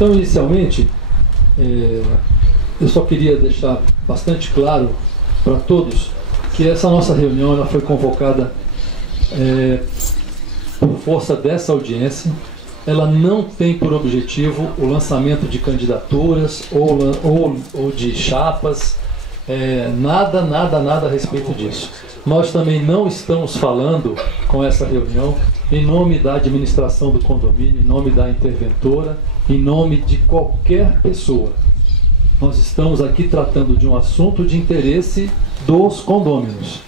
Então, inicialmente, eu só queria deixar bastante claro para todos que essa nossa reunião ela foi convocada por força dessa audiência. Ela não tem por objetivo o lançamento de candidaturas ou de chapas, nada a respeito disso. Nós também não estamos falando com essa reunião em nome da administração do condomínio, em nome da interventora, em nome de qualquer pessoa. Nós estamos aqui tratando de um assunto de interesse dos condôminos,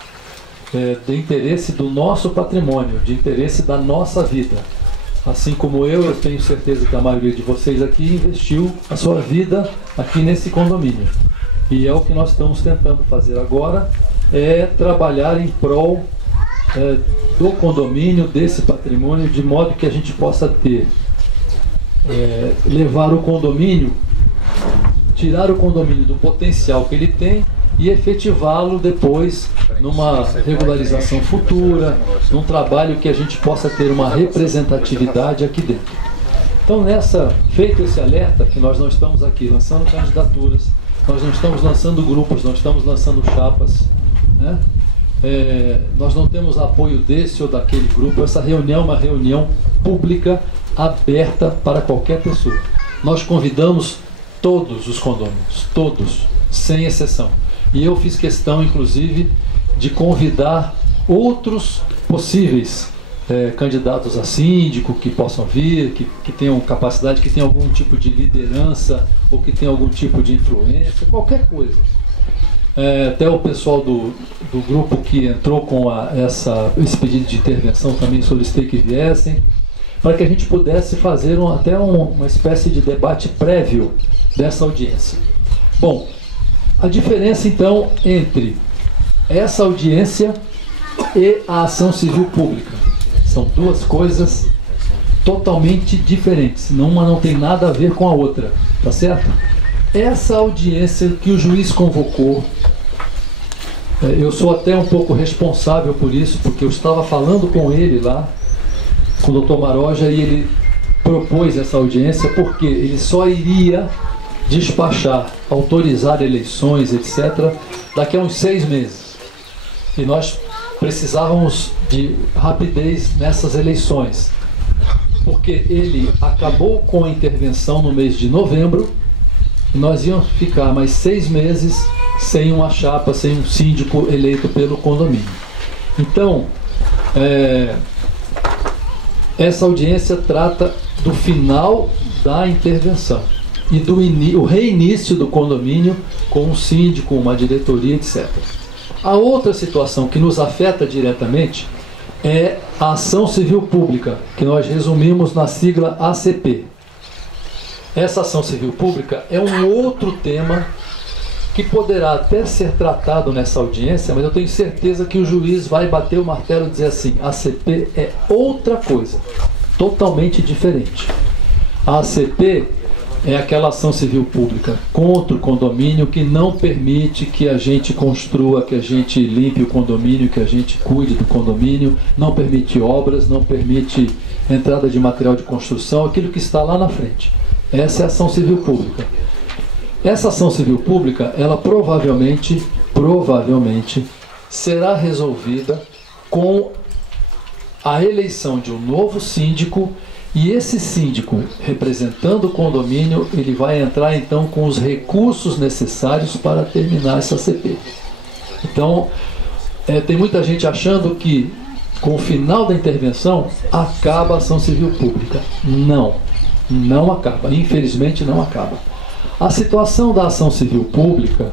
de interesse do nosso patrimônio, de interesse da nossa vida. Assim como eu tenho certeza que a maioria de vocês aqui investiu a sua vida aqui nesse condomínio. E é o que nós estamos tentando fazer agora, trabalhar em prol do condomínio, desse patrimônio, de modo que a gente possa ter, levar o condomínio, tirar o condomínio do potencial que ele tem e efetivá-lo depois numa regularização futura, num trabalho que a gente possa ter uma representatividade aqui dentro. Então, feito esse alerta, que nós não estamos aqui lançando candidaturas, nós não estamos lançando grupos, não estamos lançando chapas, né? Nós não temos apoio desse ou daquele grupo. Essa reunião é uma reunião pública, aberta para qualquer pessoa. Nós convidamos todos os condôminos, todos, sem exceção. E eu fiz questão, inclusive, de convidar outros possíveis candidatos a síndico que possam vir, que tenham capacidade, que tenham algum tipo de liderança ou que tenham algum tipo de influência, qualquer coisa. Até o pessoal do grupo que entrou com esse pedido de intervenção também solicitei que viessem, para que a gente pudesse fazer até uma espécie de debate prévio dessa audiência. Bom, a diferença então entre essa audiência e a ação civil pública são duas coisas totalmente diferentes. Uma não tem nada a ver com a outra, tá certo? Essa audiência que o juiz convocou, eu sou até um pouco responsável por isso, porque eu estava falando com ele lá, com o Dr. Maroja, e ele propôs essa audiência porque ele só iria despachar, autorizar eleições, etc., daqui a uns 6 meses. E nós precisávamos de rapidez nessas eleições, porque ele acabou com a intervenção no mês de novembro, e nós íamos ficar mais 6 meses sem uma chapa, sem um síndico eleito pelo condomínio. Então, essa audiência trata do final da intervenção e do reinício do condomínio com um síndico, uma diretoria, etc. A outra situação que nos afeta diretamente é a ação civil pública, que nós resumimos na sigla ACP. Essa ação civil pública é um outro tema que poderá até ser tratado nessa audiência, mas eu tenho certeza que o juiz vai bater o martelo e dizer assim: a ACP é outra coisa, totalmente diferente. A ACP é aquela ação civil pública contra o condomínio que não permite que a gente construa, que a gente limpe o condomínio, que a gente cuide do condomínio, não permite obras, não permite entrada de material de construção, aquilo que está lá na frente. Essa é a ação civil pública. Essa ação civil pública, ela provavelmente será resolvida com a eleição de um novo síndico, e esse síndico, representando o condomínio, ele vai entrar então com os recursos necessários para terminar essa CP. Então, tem muita gente achando que com o final da intervenção acaba a ação civil pública. Não, não acaba, infelizmente não acaba. A situação da ação civil pública,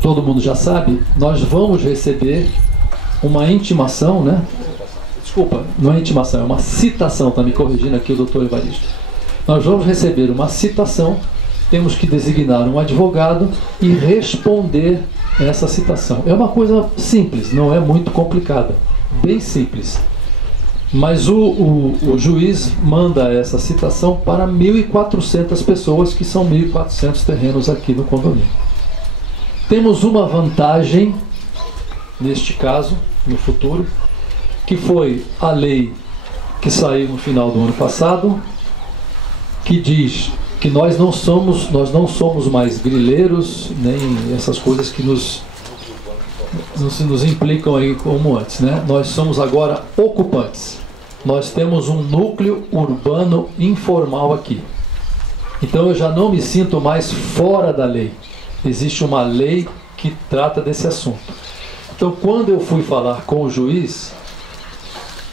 todo mundo já sabe, nós vamos receber uma intimação, né? Desculpa, não é intimação, é uma citação, está me corrigindo aqui o doutor Evaristo. Nós vamos receber uma citação, temos que designar um advogado e responder essa citação. É uma coisa simples, não é muito complicada, bem simples. Mas o juiz manda essa citação para 1.400 pessoas, que são 1.400 terrenos aqui no condomínio. Temos uma vantagem, neste caso, no futuro, que foi a lei que saiu no final do ano passado, que diz que nós não somos mais grileiros, nem essas coisas que nos implicam aí como antes, né? Nós somos agora ocupantes. Nós temos um núcleo urbano informal aqui. Então eu já não me sinto mais fora da lei. Existe uma lei que trata desse assunto. Então quando eu fui falar com o juiz,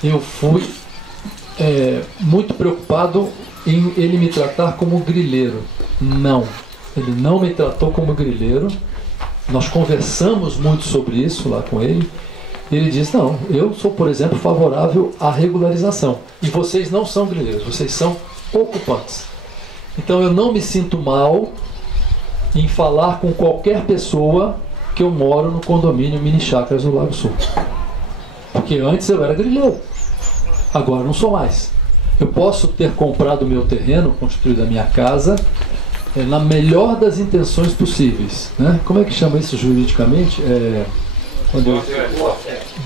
eu fui muito preocupado em ele me tratar como grileiro. Não, ele não me tratou como grileiro. Nós conversamos muito sobre isso lá com ele. Ele diz, não, eu sou, por exemplo, favorável à regularização. E vocês não são grileiros, vocês são ocupantes. Então eu não me sinto mal em falar com qualquer pessoa que eu moro no condomínio Mini Chácaras do Lago Sul. Porque antes eu era grileiro. Agora não sou mais. Eu posso ter comprado o meu terreno, construído a minha casa, na melhor das intenções possíveis, né? Como é que chama isso juridicamente?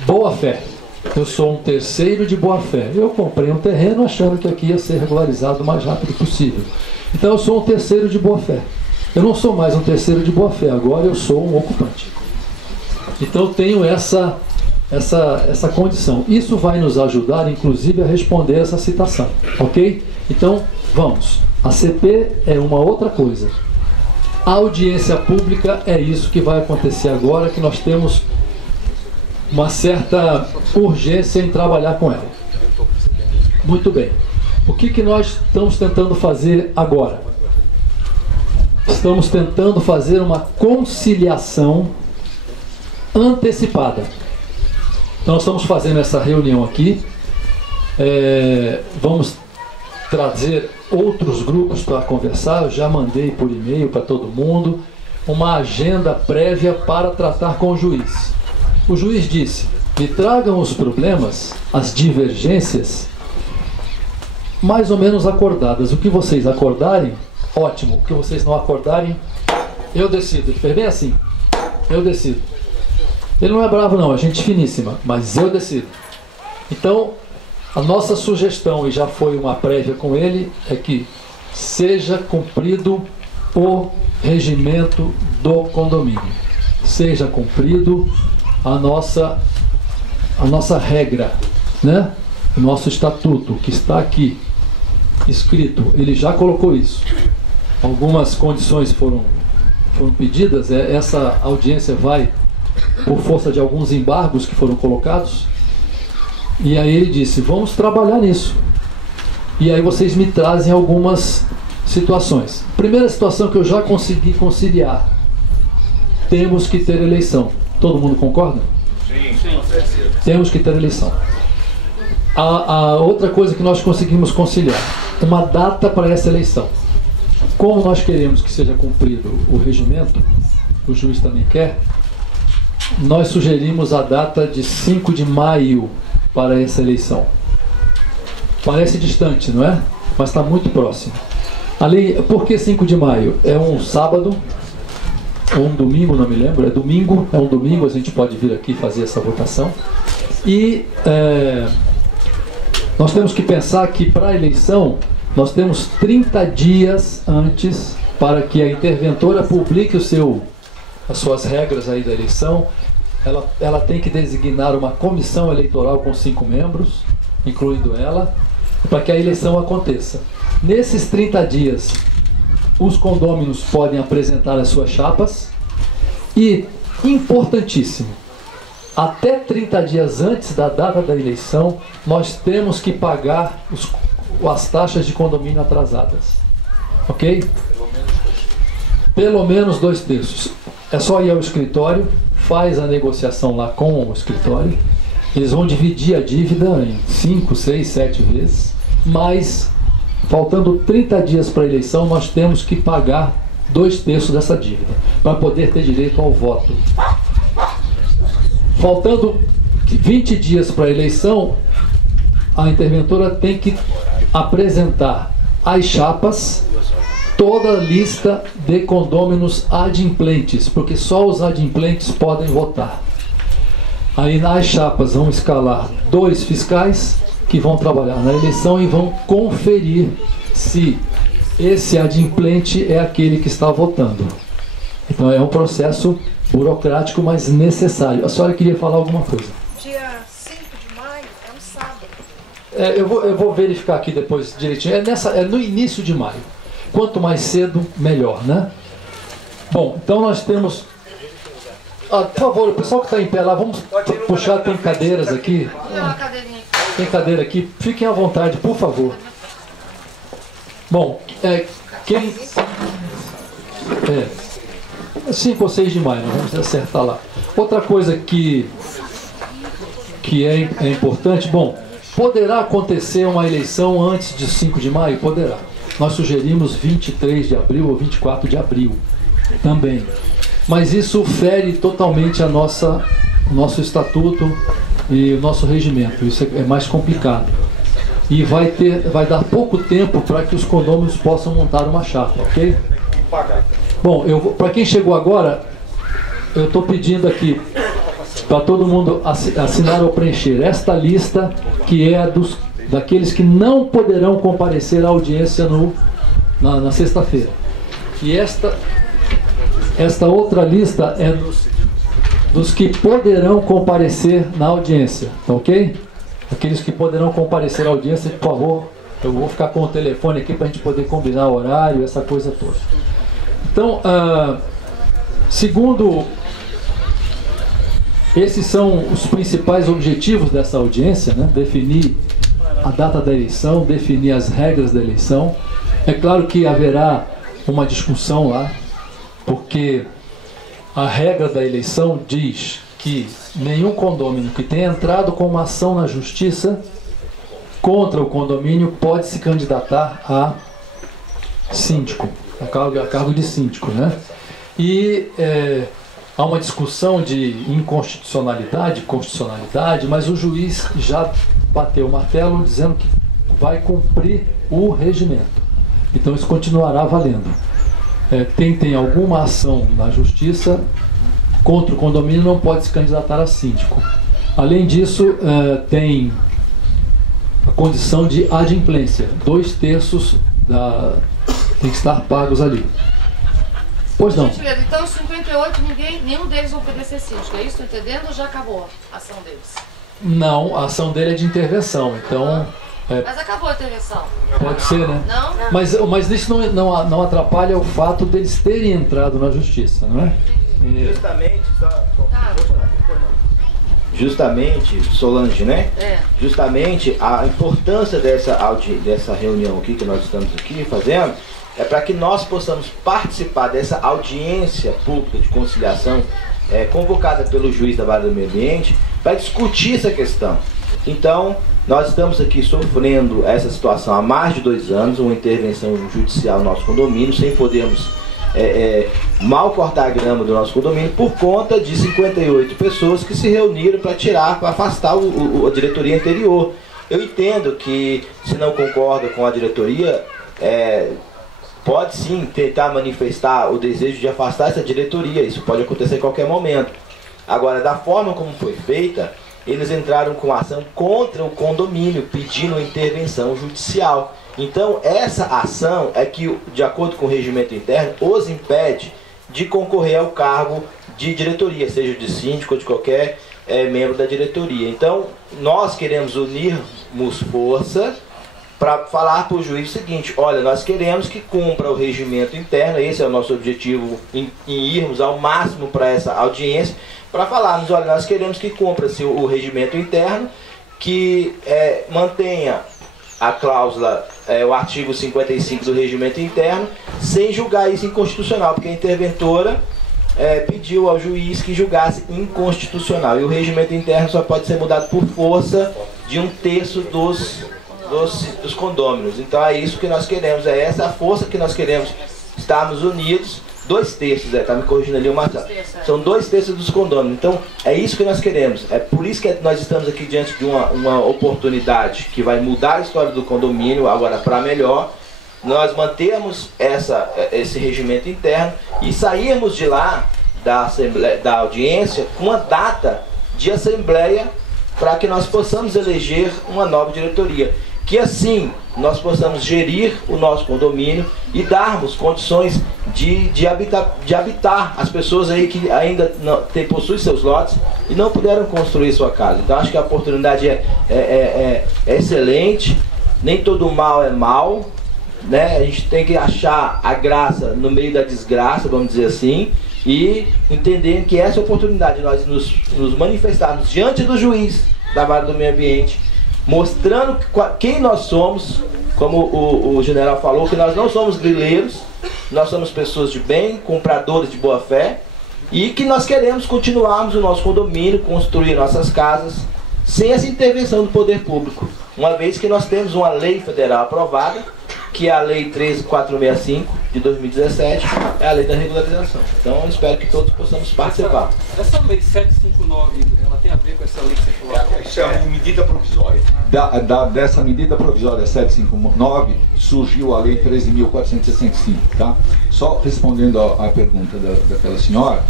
Boa fé. Eu sou um terceiro de boa fé. Eu comprei um terreno achando que aqui ia ser regularizado o mais rápido possível. Então eu sou um terceiro de boa fé. Eu não sou mais um terceiro de boa fé, agora eu sou um ocupante. Então eu tenho essa condição. Isso vai nos ajudar, inclusive, a responder essa citação. Ok? Então, vamos. A CP é uma outra coisa. A audiência pública é isso que vai acontecer agora, que nós temos uma certa urgência em trabalhar com ela. Muito bem. O que nós estamos tentando fazer agora? Estamos tentando fazer uma conciliação antecipada. Então nós estamos fazendo essa reunião aqui. Vamos trazer outros grupos para conversar. Eu já mandei por e-mail para todo mundo uma agenda prévia para tratar com o juiz. O juiz disse, me tragam os problemas, as divergências, mais ou menos acordadas. O que vocês acordarem, ótimo. O que vocês não acordarem, eu decido. Ele fez bem assim, eu decido. Ele não é bravo não, é gente finíssima, mas eu decido. Então, a nossa sugestão, e já foi uma prévia com ele, é que seja cumprido o regimento do condomínio. Seja cumprido a nossa regra, né? O nosso estatuto, que está aqui escrito, ele já colocou isso. Algumas condições foram pedidas, essa audiência vai por força de alguns embargos que foram colocados, e aí ele disse, vamos trabalhar nisso. E aí vocês me trazem algumas situações. Primeira situação que eu já consegui conciliar, temos que ter eleição. Todo mundo concorda? Sim, com certeza. Temos que ter eleição. A outra coisa que nós conseguimos conciliar, uma data para essa eleição. Como nós queremos que seja cumprido o regimento, o juiz também quer, nós sugerimos a data de 5 de maio para essa eleição. Parece distante, não é? Mas está muito próximo. Por que 5 de maio? É um sábado, ou um domingo, não me lembro. É um domingo, a gente pode vir aqui fazer essa votação. E nós temos que pensar que para a eleição, nós temos 30 dias antes para que a interventora publique as suas regras aí da eleição. Ela tem que designar uma comissão eleitoral com 5 membros, incluindo ela, para que a eleição aconteça. Nesses 30 dias, os condôminos podem apresentar as suas chapas e, importantíssimo, até 30 dias antes da data da eleição, nós temos que pagar as taxas de condomínio atrasadas. Ok? Pelo menos 2/3. É só ir ao escritório, faz a negociação lá com o escritório, eles vão dividir a dívida em 5, 6, 7 vezes, mas faltando 30 dias para a eleição, nós temos que pagar 2/3 dessa dívida, para poder ter direito ao voto. Faltando 20 dias para a eleição, a interventora tem que apresentar as chapas, toda a lista de condôminos adimplentes, porque só os adimplentes podem votar. Aí nas chapas vão escalar 2 fiscais que vão trabalhar na eleição e vão conferir se esse adimplente é aquele que está votando. Então é um processo burocrático, mas necessário. A senhora queria falar alguma coisa? Dia 5 de maio é um sábado. Eu vou verificar aqui depois direitinho. É no início de maio. Quanto mais cedo, melhor, né? Bom, então nós temos... por favor, o pessoal que está em pé lá, vamos puxar, tem cadeiras aqui. Tem cadeira aqui, fiquem à vontade, por favor. Bom, quem... 5 ou 6 de maio, vamos acertar lá. Outra coisa que é importante, bom, poderá acontecer uma eleição antes de 5 de maio? Poderá. Nós sugerimos 23 de abril ou 24 de abril também. Mas isso fere totalmente o nosso estatuto e o nosso regimento. Isso é mais complicado. E vai dar pouco tempo para que os condôminos possam montar uma chapa, ok? Bom, para quem chegou agora, eu estou pedindo aqui para todo mundo assinar ou preencher esta lista, que é daqueles que não poderão comparecer à audiência na sexta-feira. E esta outra lista é dos que poderão comparecer na audiência, tá ok? Aqueles que poderão comparecer à audiência, por favor, eu vou ficar com o telefone aqui para a gente poder combinar o horário, essa coisa toda. Então, segundo, esses são os principais objetivos dessa audiência, né? Definir a data da eleição, definir as regras da eleição. É claro que haverá uma discussão lá, porque a regra da eleição diz que nenhum condômino que tenha entrado com uma ação na justiça contra o condomínio pode se candidatar a síndico, a cargo de síndico, né? E há uma discussão de inconstitucionalidade, mas o juiz já bateu o martelo dizendo que vai cumprir o regimento. Então isso continuará valendo. Quem tem alguma ação na justiça contra o condomínio não pode se candidatar a síndico. Além disso, tem a condição de adimplência. 2/3 tem que estar pagos ali. Pois não. Então, os 58, nenhum deles vão poder ser síndico. É isso? Estou entendendo ou já acabou a ação deles? Não, a ação dele é de intervenção. Então... Mas acabou a intervenção. Pode ser, né? Não? Mas isso não atrapalha o fato deles terem entrado na justiça, não é? Justamente, Solange, né? Justamente a importância dessa reunião aqui que nós estamos aqui fazendo é para que nós possamos participar dessa audiência pública de conciliação convocada pelo juiz da Vara do Meio Ambiente para discutir essa questão. Então, nós estamos aqui sofrendo essa situação há mais de 2 anos, uma intervenção judicial no nosso condomínio, sem podermos mal cortar a grama do nosso condomínio, por conta de 58 pessoas que se reuniram para afastar a diretoria anterior. Eu entendo que, se não concorda com a diretoria, pode sim tentar manifestar o desejo de afastar essa diretoria, isso pode acontecer em qualquer momento. Agora, da forma como foi feita, eles entraram com ação contra o condomínio, pedindo intervenção judicial. Então, essa ação é que, de acordo com o regimento interno, os impede de concorrer ao cargo de diretoria, seja de síndico ou de qualquer membro da diretoria. Então, nós queremos unirmos força para falar para o juiz o seguinte: olha, nós queremos que cumpra o regimento interno, esse é o nosso objetivo em irmos ao máximo para essa audiência, para falarmos, olha, nós queremos que cumpra-se o regimento interno, que mantenha a cláusula, o artigo 55 do regimento interno, sem julgar isso inconstitucional, porque a interventora pediu ao juiz que julgasse inconstitucional, e o regimento interno só pode ser mudado por força de 1/3 dos condôminos. Então é isso que nós queremos, é essa a força que nós queremos, estarmos unidos. 2/3, está me corrigindo ali o Marcelo. São 2/3 dos condôminos. Então é isso que nós queremos. É por isso que nós estamos aqui diante de uma oportunidade que vai mudar a história do condomínio agora para melhor. Nós mantermos esse regimento interno e sairmos de lá da audiência com uma data de assembleia para que nós possamos eleger uma nova diretoria, que assim nós possamos gerir o nosso condomínio e darmos condições de habitar as pessoas aí que ainda possuem seus lotes e não puderam construir sua casa. Então acho que a oportunidade é excelente, nem todo mal é mal, né? A gente tem que achar a graça no meio da desgraça, vamos dizer assim, e entender que essa oportunidade de nós nos manifestarmos diante do juiz da Vara do Meio Ambiente, mostrando quem nós somos, como o general falou, que nós não somos grileiros, nós somos pessoas de bem, compradores de boa fé, e que nós queremos continuarmos o nosso condomínio, construir nossas casas, sem essa intervenção do poder público, uma vez que nós temos uma lei federal aprovada, que é a Lei 13465 de 2017, é a lei da regularização. Então eu espero que todos possamos participar. Essa lei 759, ela tem a ver com essa lei que você falou? Isso é uma medida provisória. Dessa medida provisória 759 surgiu a Lei 13.465, tá? Só respondendo à pergunta daquela senhora,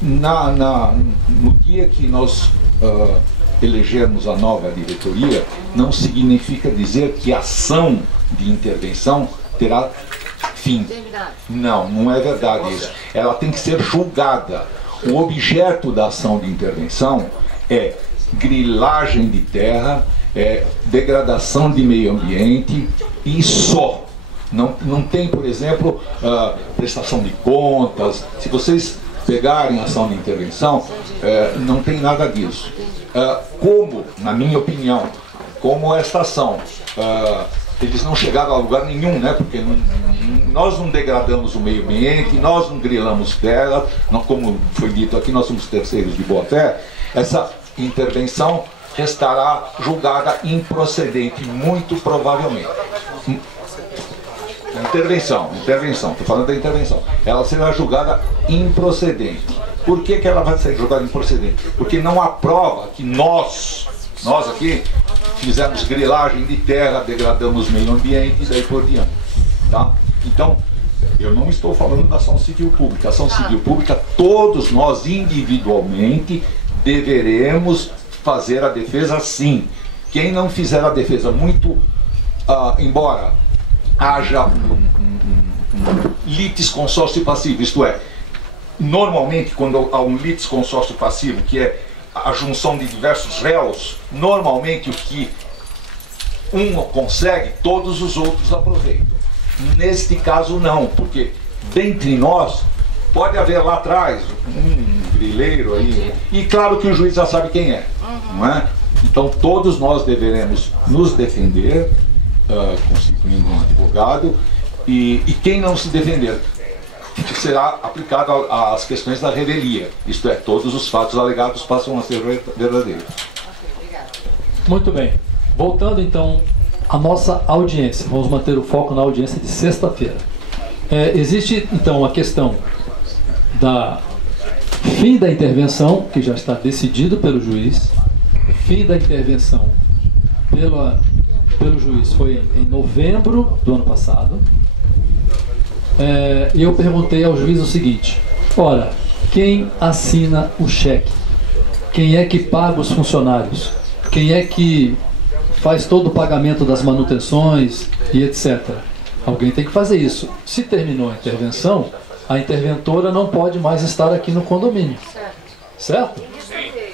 no dia que nós elegermos a nova diretoria, não significa dizer que a ação de intervenção terá fim. Não é verdade isso. Ela tem que ser julgada. O objeto da ação de intervenção é grilagem de terra, degradação de meio ambiente e só. Não tem, por exemplo, prestação de contas. Se vocês pegarem a ação de intervenção, não tem nada disso. Como, na minha opinião, como esta ação, eles não chegaram a lugar nenhum, né? Porque nós não degradamos o meio ambiente, nós não grilamos terra, como foi dito aqui, nós somos terceiros de boa fé. Essa intervenção estará julgada improcedente, muito provavelmente. Intervenção, estou falando da intervenção. Ela será julgada improcedente. Por que ela vai ser julgada improcedente? Porque não há prova que nós aqui, fizemos grilagem de terra, degradamos o meio ambiente e daí por diante. Tá? Então, eu não estou falando da ação civil pública. A ação civil pública, todos nós individualmente deveremos fazer a defesa sim. Quem não fizer a defesa embora haja litis consórcio passivo, isto é, normalmente quando há um litis consórcio passivo, que é a junção de diversos réus, normalmente o que um consegue, todos os outros aproveitam. Neste caso não, porque dentre nós pode haver lá atrás um grileiro aí, e claro que o juiz já sabe quem é, não é? Então todos nós deveremos nos defender, constituindo um advogado, e quem não se defender será aplicado às questões da revelia, isto é, todos os fatos alegados passam a ser verdadeiros. Muito bem, voltando então à nossa audiência, vamos manter o foco na audiência de sexta-feira. Existe então a questão da fim da intervenção, que já está decidido pelo juiz. O fim da intervenção pelo juiz foi em novembro do ano passado. E eu perguntei ao juiz o seguinte: ora, quem assina o cheque? Quem é que paga os funcionários? Quem é que faz todo o pagamento das manutenções e etc? Alguém tem que fazer isso. Se terminou a intervenção, a interventora não pode mais estar aqui no condomínio. Certo?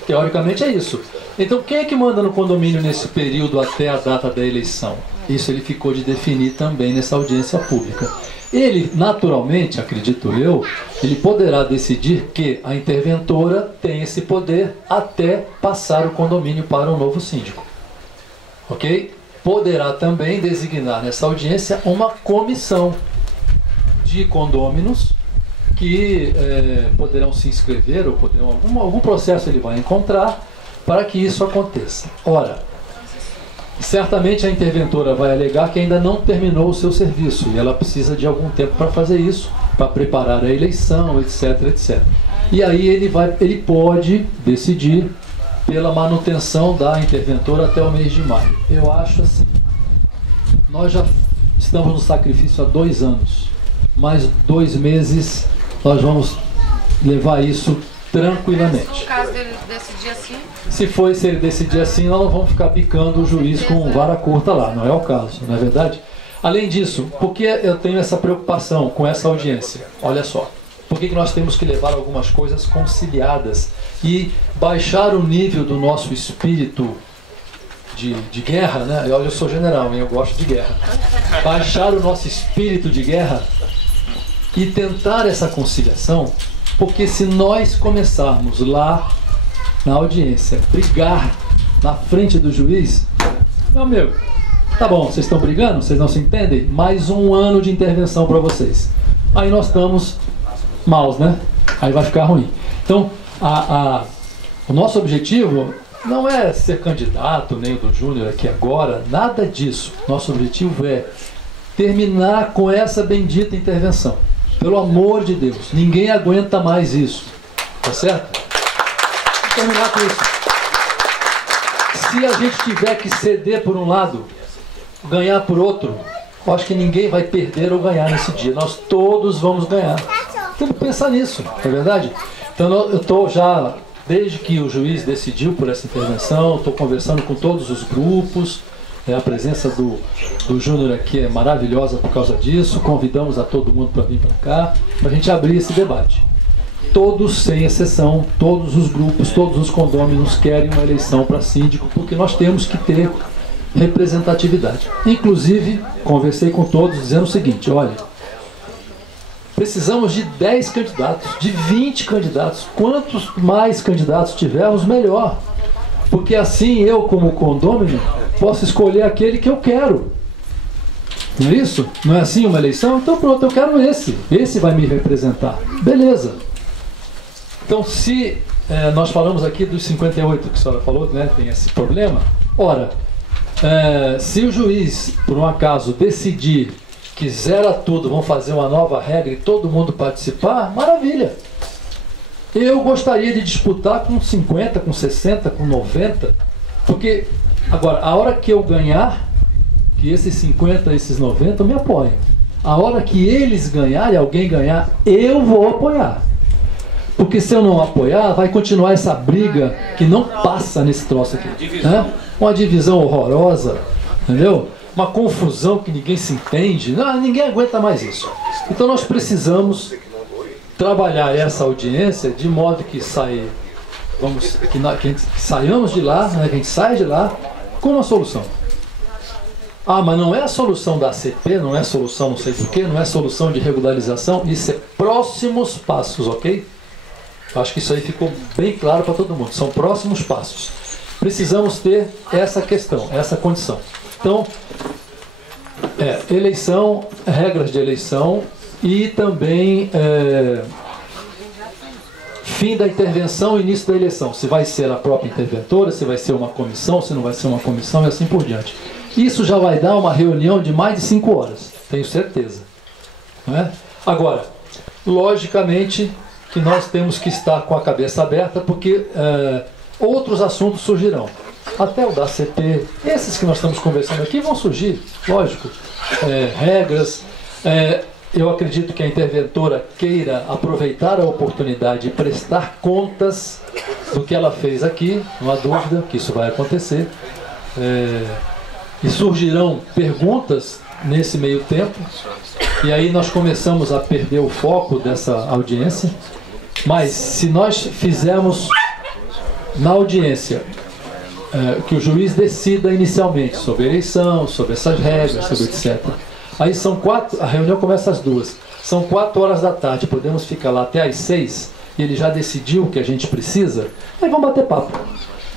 Teoricamente é isso. Então quem é que manda no condomínio nesse período até a data da eleição? Isso ele ficou de definir também nessa audiência pública. Ele, naturalmente, acredito eu, ele poderá decidir que a interventora tem esse poder até passar o condomínio para um novo síndico. Ok? Poderá também designar nessa audiência uma comissão de condôminos que poderão se inscrever ou poderão, algum processo ele vai encontrar para que isso aconteça. Ora, certamente a interventora vai alegar que ainda não terminou o seu serviço e ela precisa de algum tempo para fazer isso, para preparar a eleição, etc, etc. E aí ele pode decidir pela manutenção da interventora até o mês de maio. Eu acho assim, nós já estamos no sacrifício há 2 anos, mais 2 meses nós vamos levar isso tranquilamente. No caso dele decidir assim... Se ele decidir assim, nós não vamos ficar bicando o juiz com vara curta lá, não é o caso, não é verdade? Além disso, por que eu tenho essa preocupação com essa audiência? Olha só, por que nós temos que levar algumas coisas conciliadas e baixar o nível do nosso espírito de guerra, né? Olha, eu sou general, hein? Eu gosto de guerra. Baixar o nosso espírito de guerra e tentar essa conciliação, porque se nós começarmos lá na audiência, brigar na frente do juiz, meu amigo, tá bom, vocês estão brigando? Vocês não se entendem? Mais um ano de intervenção para vocês. Aí nós estamos maus, né? Aí vai ficar ruim. Então, o nosso objetivo não é ser candidato, nem o do Júnior aqui agora, nada disso. Nosso objetivo é terminar com essa bendita intervenção. Pelo amor de Deus, ninguém aguenta mais isso. Tá certo? Vamos terminar com isso. Se a gente tiver que ceder por um lado, ganhar por outro, eu acho que ninguém vai perder ou ganhar nesse dia. Nós todos vamos ganhar. Temos que pensar nisso, não é verdade? Então eu estou já, desde que o juiz decidiu por essa intervenção, estou conversando com todos os grupos. A presença do Júnior aqui é maravilhosa por causa disso. Convidamos a todo mundo para vir para cá, para a gente abrir esse debate. Todos, sem exceção, todos os grupos, todos os condôminos querem uma eleição para síndico, porque nós temos que ter representatividade. Inclusive, conversei com todos dizendo o seguinte: olha, precisamos de 10 candidatos, de 20 candidatos. Quantos mais candidatos tivermos, melhor. Porque assim eu, como condômino, posso escolher aquele que eu quero. Não é isso? Não é assim uma eleição? Então pronto, eu quero esse. Esse vai me representar. Beleza. Então se nós falamos aqui dos 58 que a senhora falou, né, tem esse problema. Ora, se o juiz, por um acaso, decidir que zera tudo, vão fazer uma nova regra e todo mundo participar, maravilha. Eu gostaria de disputar com 50, com 60, com 90, porque, agora, a hora que eu ganhar, que esses 50, esses 90 me apoiem. A hora que eles ganharem, alguém ganhar, eu vou apoiar. Porque se eu não apoiar, vai continuar essa briga que não passa nesse troço aqui. Né? Uma divisão horrorosa, entendeu? Uma confusão que ninguém se entende. Não, ninguém aguenta mais isso. Então nós precisamos trabalhar essa audiência de modo que saiamos de lá, né, que a gente saia de lá com uma solução. Ah, mas não é a solução da ACP, não é a solução não sei do que, não é a solução de regularização, isso é próximos passos, ok? Acho que isso aí ficou bem claro para todo mundo, são próximos passos. Precisamos ter essa questão, essa condição. Então, eleição, regras de eleição e também fim da intervenção e início da eleição. Se vai ser a própria interventora, se vai ser uma comissão, se não vai ser uma comissão e assim por diante. Isso já vai dar uma reunião de mais de 5 horas, tenho certeza. Não é? Agora, logicamente que nós temos que estar com a cabeça aberta, porque outros assuntos surgirão. Até o da CP, esses que nós estamos conversando aqui vão surgir, lógico. Regras. Eu acredito que a interventora queira aproveitar a oportunidade de prestar contas do que ela fez aqui, não há dúvida que isso vai acontecer. E surgirão perguntas nesse meio tempo, e aí nós começamos a perder o foco dessa audiência. Mas se nós fizermos na audiência que o juiz decida inicialmente sobre a eleição, sobre essas regras, sobre etc. Aí são 4, a reunião começa às 2, são 4 horas da tarde, podemos ficar lá até às 6, e ele já decidiu o que a gente precisa, aí vamos bater papo.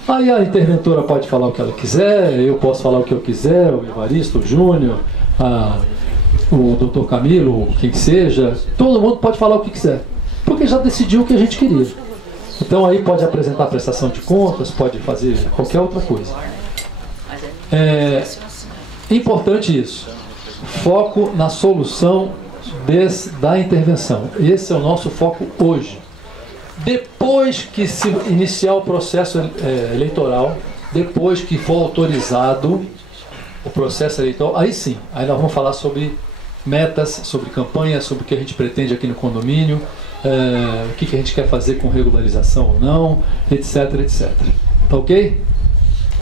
Aí a interventora pode falar o que ela quiser, eu posso falar o que eu quiser, o Evaristo, o Júnior, o Dr. Camilo, quem seja, todo mundo pode falar o que quiser, porque já decidiu o que a gente queria. Então aí pode apresentar prestação de contas, pode fazer qualquer outra coisa. Importante isso. Foco na solução da intervenção. Esse é o nosso foco hoje. Depois que se iniciar o processo eleitoral, depois que for autorizado o processo eleitoral, aí sim, aí nós vamos falar sobre metas, sobre campanha, sobre o que a gente pretende aqui no condomínio, o que a gente quer fazer com regularização ou não, etc, etc. Tá ok?